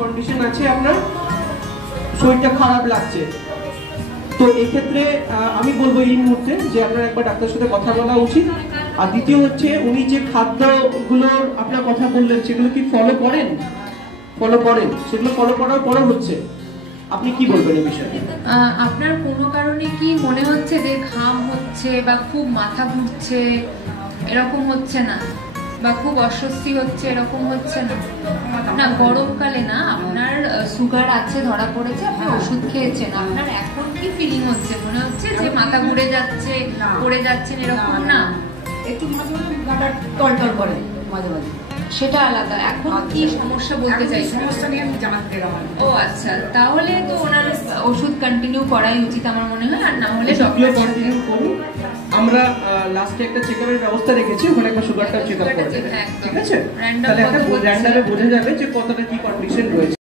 Condition আছে আপনার, শরীরটা খারাপ লাগছে, তো এই ক্ষেত্রে আমি বলবো এই মুহূর্তে যে আপনার একবার ডাক্তারের সাথে কথা বলা উচিত। আর দ্বিতীয় হচ্ছে উনি যে খাদ্যগুলোর আপনার কথা বললেন সেগুলো কি ফলো করেন? সেগুলো ফলো করার পরে হচ্ছে, আপনি কি বলবেন এই বিষয়ে? আপনার কোনো কারণে কি মনে হচ্ছে যে ঘাম হচ্ছে বা খুব মাথা ঘুরছে এরকম হচ্ছে না, বা খুব অস্বস্তি হচ্ছে এরকম হচ্ছে না? না, গরমকালে না, আপনার সুগার আছে ধরা পড়েছে, আপনি ওষুধ খেয়েছেন, আপনার এখন কি ফিলিং হচ্ছে? মনে হচ্ছে যে মাথা ঘুরে যাচ্ছে, পড়ে যাচ্ছেন এরকম? না, একটু মাঝে মাঝে গাটা টলটল করে মাঝে মাঝে, সেটা আলাদা। এখন কি সমস্যা বলতে চাইছেন? সমস্যা নিয়ে আমি জানাতে গেলাম। ও আচ্ছা, তাহলে তো ওনার ওষুধ কন্টিনিউ করাই উচিত আমার মনে হয়, আর না হলে কন্টিনিউ করুন। আমরা লাস্টে একটা চেকআপের ব্যবস্থা রেখেছি, ওখানে একটা সুগারটা চেকআপ করে দেবে, ঠিক আছে? তাহলে একটা র্যান্ডমে বোঝা যাবে যে কতটা কি কন্ডিশন রয়েছে।